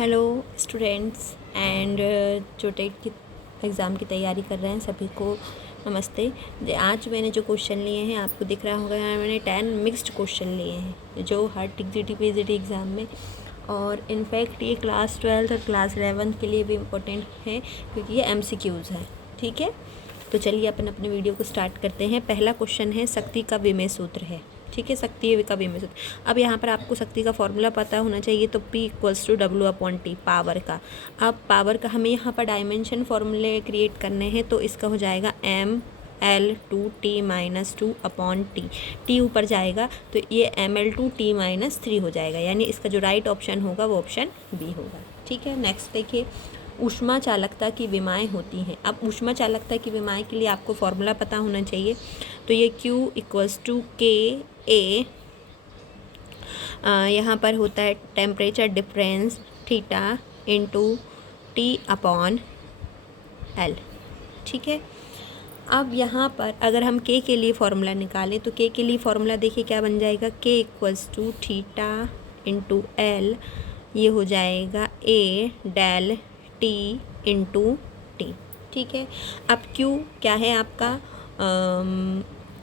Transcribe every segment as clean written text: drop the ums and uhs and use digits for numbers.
Hello students and जो TET की exam की तैयारी कर रहे हैं सभी को नमस्ते। आज मैंने जो क्वेश्चन लिए हैं आपको दिख रहा होगा, यहाँ मैंने 10 मिक्स्ड क्वेश्चन लिए हैं जो हर टीजीटी पीजीटी एग्ज़ाम में, और इनफैक्ट ये क्लास 12 और क्लास 11 के लिए भी इम्पोर्टेंट है क्योंकि ये MCQs है। ठीक है, तो चलिए अपन अपने वीडियो को स्टार्ट करते हैं। पहला क्वेश्चन है शक्ति का विमेय सूत्र है। ठीक है, शक्ति का विमेय सूत्र। अब यहाँ पर आपको शक्ति का फॉर्मूला पता होना चाहिए, तो P = W/T पावर का। अब पावर का हमें यहाँ पर डायमेंशन फॉर्मूले क्रिएट करने हैं, तो इसका हो जाएगा ML/T-2/T। T ऊपर जाएगा तो ये ML/T-3 हो जाएगा, यानी इसका जो राइट ऑप्शन होगा वो ऑप्शन B होगा। ठीक है, नेक्स्ट देखिए, ऊष्मा चालकता की विमाएँ होती हैं। अब ऊष्मा चालकता की विमाएँ के लिए आपको फॉर्मूला पता होना चाहिए, तो ये Q = KA, यहाँ पर होता है टेम्परेचर डिफरेंस थीटा × T/L। ठीक है, अब यहाँ पर अगर हम K के लिए फॉर्मूला निकालें तो K के लिए फॉर्मूला देखिए क्या बन जाएगा, K = थीटा × L, ये हो जाएगा A∆T × T। ठीक है, अब Q क्या है आपका,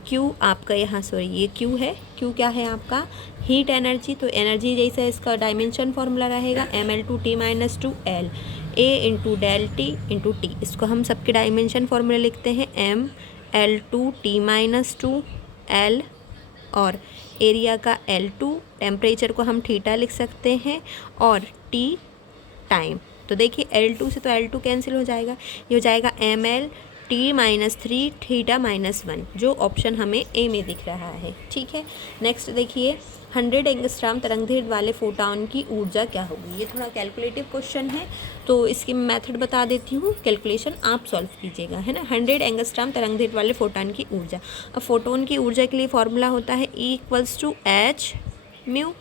Q आपका यहाँ ये Q है, Q क्या है आपका हीट एनर्जी, तो एनर्जी जैसा इसका डायमेंशन फॉर्मूला रहेगा ML/T-2L A∆T × T। इसको हम सबके डायमेंशन फॉर्मूला लिखते हैं ML/T-2L, और एरिया का L2, टेम्परेचर को हम थीटा लिख सकते हैं, और T टाइम। तो देखिए L2 से तो L2 कैंसिल हो जाएगा, ये हो जाएगा ML/T-3 θ-1, जो ऑप्शन हमें A में दिख रहा है। ठीक है, नेक्स्ट देखिए, 100 एंगस्ट्रॉम तरंगदैर्घ्य वाले फोटॉन की ऊर्जा क्या होगी। ये थोड़ा कैलकुलेटिव क्वेश्चन है, तो इसकी मेथड बता देती हूँ, कैलकुलेशन आप सॉल्व कीजिएगा, है ना। 100 एंगस्ट्रॉम तरंगदैर्घ्य वाले फोटॉन की ऊर्जा। अब फोटोन की ऊर्जा के लिए फॉर्मूला होता है E = h𝛍।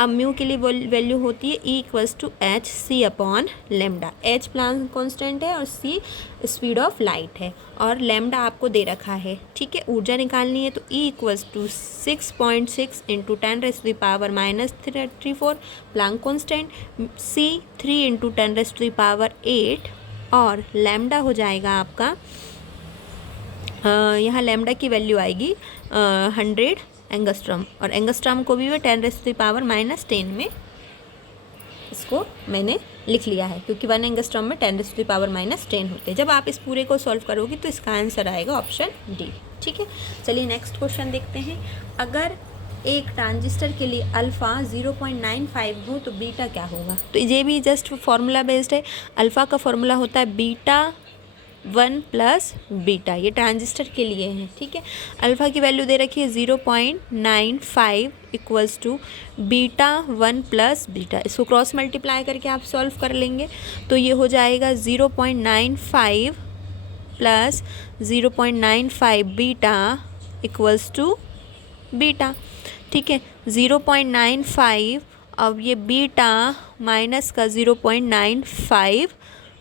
अब म्यू के लिए वैल्यू होती है E = hc/λ। h Planck constant है और c स्पीड ऑफ लाइट है, और लैम्डा आपको दे रखा है। ठीक है, ऊर्जा निकालनी है तो E = 6.6 × 10⁻³ प्लांक कांस्टेंट, c 3 × 10⁸, और लैम्डा हो जाएगा आपका, यहाँ लैम्डा की वैल्यू आएगी 100 एंगस्ट्रॉम, और एंगस्ट्रॉम को भी 10⁻⁻10 में इसको मैंने लिख लिया है, क्योंकि 1 एंगस्ट्रॉम में 10⁻⁻10 होते हैं। जब आप इस पूरे को सॉल्व करोगे तो इसका आंसर आएगा ऑप्शन D। ठीक है, चलिए नेक्स्ट क्वेश्चन देखते हैं। अगर एक ट्रांजिस्टर के लिए अल्फ़ा 0.95 हो तो बीटा क्या होगा। तो ये भी जस्ट फार्मूला बेस्ड है। अल्फ़ा का फॉर्मूला होता है β1 + बीटा, ये ट्रांजिस्टर के लिए है। ठीक है, अल्फ़ा की वैल्यू दे रखी है 0.95 = β1 + बीटा। इसको क्रॉस मल्टीप्लाई करके आप सॉल्व कर लेंगे तो ये हो जाएगा 0.95 + 0.95 बीटा = बीटा। ठीक है, 0.95, अब ये बीटा माइनस का 0.95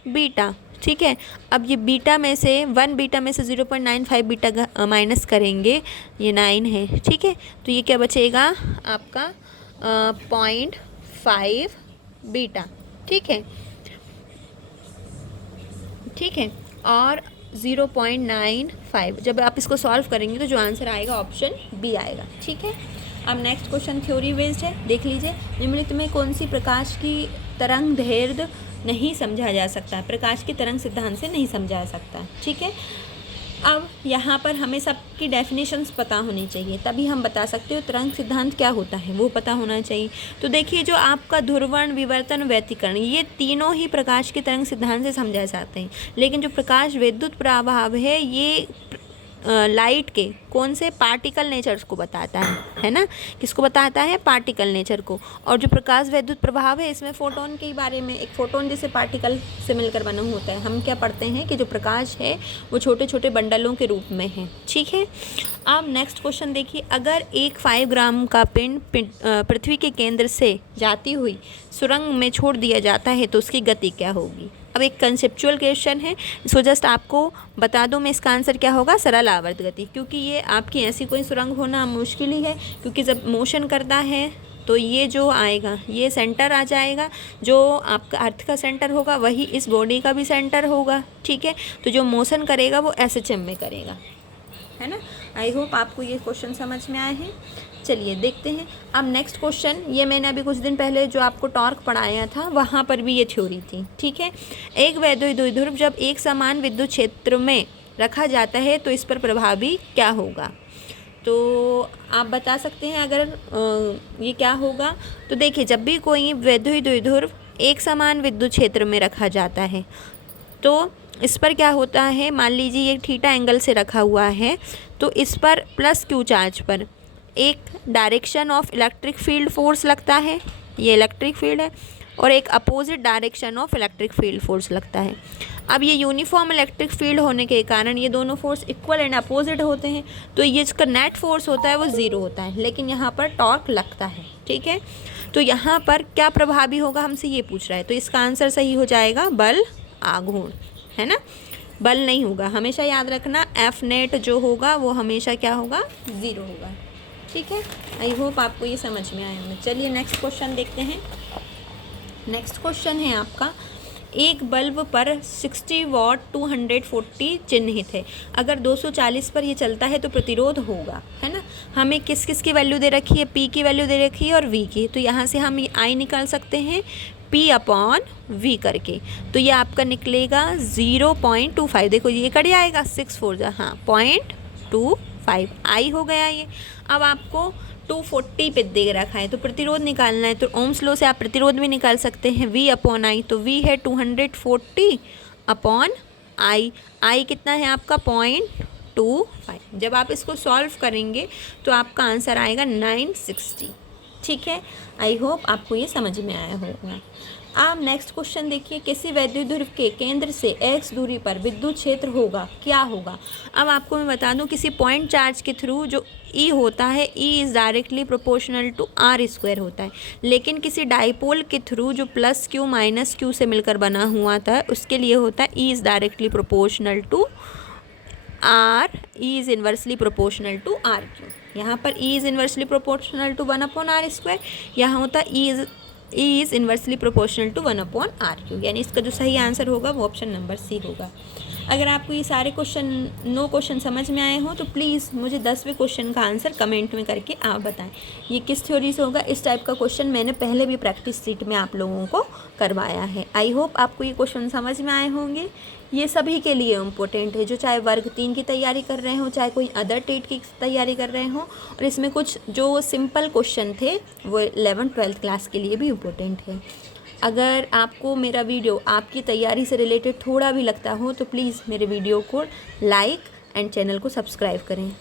बीटा। ठीक है, अब ये बीटा में से 1 बीटा में से 0.95 बीटा माइनस करेंगे, ये 9 है। ठीक है, तो ये क्या बचेगा आपका 0.5 बीटा। ठीक है, ठीक है, और 0.95, जब आप इसको सॉल्व करेंगे तो जो आंसर आएगा ऑप्शन B आएगा। ठीक है, अब नेक्स्ट क्वेश्चन थ्योरी बेस्ड है, देख लीजिए। निम्नलिखित में कौन सी प्रकाश की तरंग दैर्घ्य नहीं समझा जा सकता, प्रकाश की तरंग सिद्धांत से नहीं समझा जा सकता। ठीक है, अब यहाँ पर हमें सबकी डेफिनेशंस पता होनी चाहिए, तभी हम बता सकते हो तरंग सिद्धांत क्या होता है, वो पता होना चाहिए। तो देखिए, जो आपका ध्रुवण, विवर्तन, व्यतिकरण, ये तीनों ही प्रकाश की तरंग सिद्धांत से समझा जाते हैं, लेकिन जो प्रकाश विद्युत प्रभाव है ये लाइट के कौन से पार्टिकल नेचर्स को बताता है ना, किसको बताता है, पार्टिकल नेचर को। और जो प्रकाश विद्युत प्रभाव है इसमें फोटोन के बारे में, एक फोटोन जैसे पार्टिकल से मिलकर बना होता है। हम क्या पढ़ते हैं कि जो प्रकाश है वो छोटे छोटे बंडलों के रूप में है। ठीक है, अब नेक्स्ट क्वेश्चन देखिए। अगर एक 5 ग्राम का पिंड पृथ्वी के केंद्र से जाती हुई सुरंग में छोड़ दिया जाता है तो उसकी गति क्या होगी। अब एक कंसेप्चुअल क्वेश्चन है, इसको जस्ट आपको बता दूं मैं, इसका आंसर क्या होगा, सरल आवर्त गति, क्योंकि ये आपकी ऐसी कोई सुरंग होना मुश्किल ही है, क्योंकि जब मोशन करता है तो ये जो आएगा ये सेंटर आ जाएगा, जो आपका अर्थ का सेंटर होगा वही इस बॉडी का भी सेंटर होगा, ठीक है। तो जो मोशन करेगा वो SHM में करेगा, है ना। आई होप आपको ये क्वेश्चन समझ में आए हैं। चलिए देखते हैं अब नेक्स्ट क्वेश्चन। ये मैंने अभी कुछ दिन पहले जो आपको टॉर्क पढ़ाया था वहाँ पर भी ये थ्योरी थी, ठीक है। एक वैद्युत द्विध्रुव जब एक समान विद्युत क्षेत्र में रखा जाता है तो इस पर प्रभावी क्या होगा। तो आप बता सकते हैं अगर ये क्या होगा। तो देखिए, जब भी कोई वैद्युत द्विध्रुव एक समान विद्युत क्षेत्र में रखा जाता है तो इस पर क्या होता है, मान लीजिए ये थीटा एंगल से रखा हुआ है, तो इस पर प्लस Q चार्ज पर एक direction of electric field force लगता है, ये इलेक्ट्रिक फील्ड है, और एक opposite direction of electric field force लगता है। अब ये यूनिफॉर्म इलेक्ट्रिक फील्ड होने के कारण ये दोनों फोर्स इक्वल एंड अपोजिट होते हैं, तो ये इसका नेट फोर्स होता है वो ज़ीरो होता है, लेकिन यहाँ पर टॉर्क लगता है, ठीक है। तो यहाँ पर क्या प्रभावी होगा हमसे ये पूछ रहा है, तो इसका आंसर सही हो जाएगा बल आघूर्ण, है ना। बल नहीं होगा, हमेशा याद रखना F नेट जो होगा वो हमेशा क्या होगा, ज़ीरो होगा, ठीक है। आई होप आपको ये समझ में आया होगा। चलिए नेक्स्ट क्वेश्चन देखते हैं। नेक्स्ट क्वेश्चन है आपका, एक बल्ब पर 60 वॉट 240 चिन्हित है, अगर 240 पर ये चलता है तो प्रतिरोध होगा, है ना। हमें किस किस की वैल्यू दे रखी है, P की वैल्यू दे रखी है और V की, तो यहाँ से हम I निकाल सकते हैं P/V करके, तो ये आपका निकलेगा 0.25। देखो ये कट जाएगा 6 4 हाँ 0.25 I हो गया ये। अब आपको 240 पे दे रखा है तो प्रतिरोध निकालना है, तो ओम्स लॉ से आप प्रतिरोध भी निकाल सकते हैं V/I, तो V है 240/I, I कितना है आपका 0.25। जब आप इसको सॉल्व करेंगे तो आपका आंसर आएगा 960, ठीक है। आई होप आपको ये समझ में आया होगा। अब नेक्स्ट क्वेश्चन देखिए, किसी वैद्युत ध्रुव के केंद्र से x दूरी पर विद्युत क्षेत्र होगा, क्या होगा। अब आपको मैं बता दूं, किसी पॉइंट चार्ज के थ्रू जो E होता है, E is directly proportional to R² होता है, लेकिन किसी डाइपोल के थ्रू जो प्लस Q माइनस Q से मिलकर बना हुआ था उसके लिए होता है E is directly proportional to R, E is inversely proportional to RQ। यहाँ पर E is inversely proportional to 1/R², यहाँ होता है E is inversely proportional to 1/RQ, यानी इसका जो सही आंसर होगा वो ऑप्शन नंबर C होगा। अगर आपको ये सारे नो क्वेश्चन समझ में आए हो तो प्लीज़ मुझे 10वें क्वेश्चन का आंसर कमेंट में करके आप बताएं ये किस थ्योरी से होगा। इस टाइप का क्वेश्चन मैंने पहले भी प्रैक्टिस सीट में आप लोगों को करवाया है। आई होप आपको ये क्वेश्चन समझ में आए होंगे। ये सभी के लिए इम्पोर्टेंट है, जो चाहे वर्ग 3 की तैयारी कर रहे हो, चाहे कोई अदर टेट की तैयारी कर रहे हो, और इसमें कुछ जो सिंपल क्वेश्चन थे वो 11th-12th क्लास के लिए भी इम्पोर्टेंट है। अगर आपको मेरा वीडियो आपकी तैयारी से रिलेटेड थोड़ा भी लगता हो तो प्लीज़ मेरे वीडियो को लाइक एंड चैनल को सब्सक्राइब करें।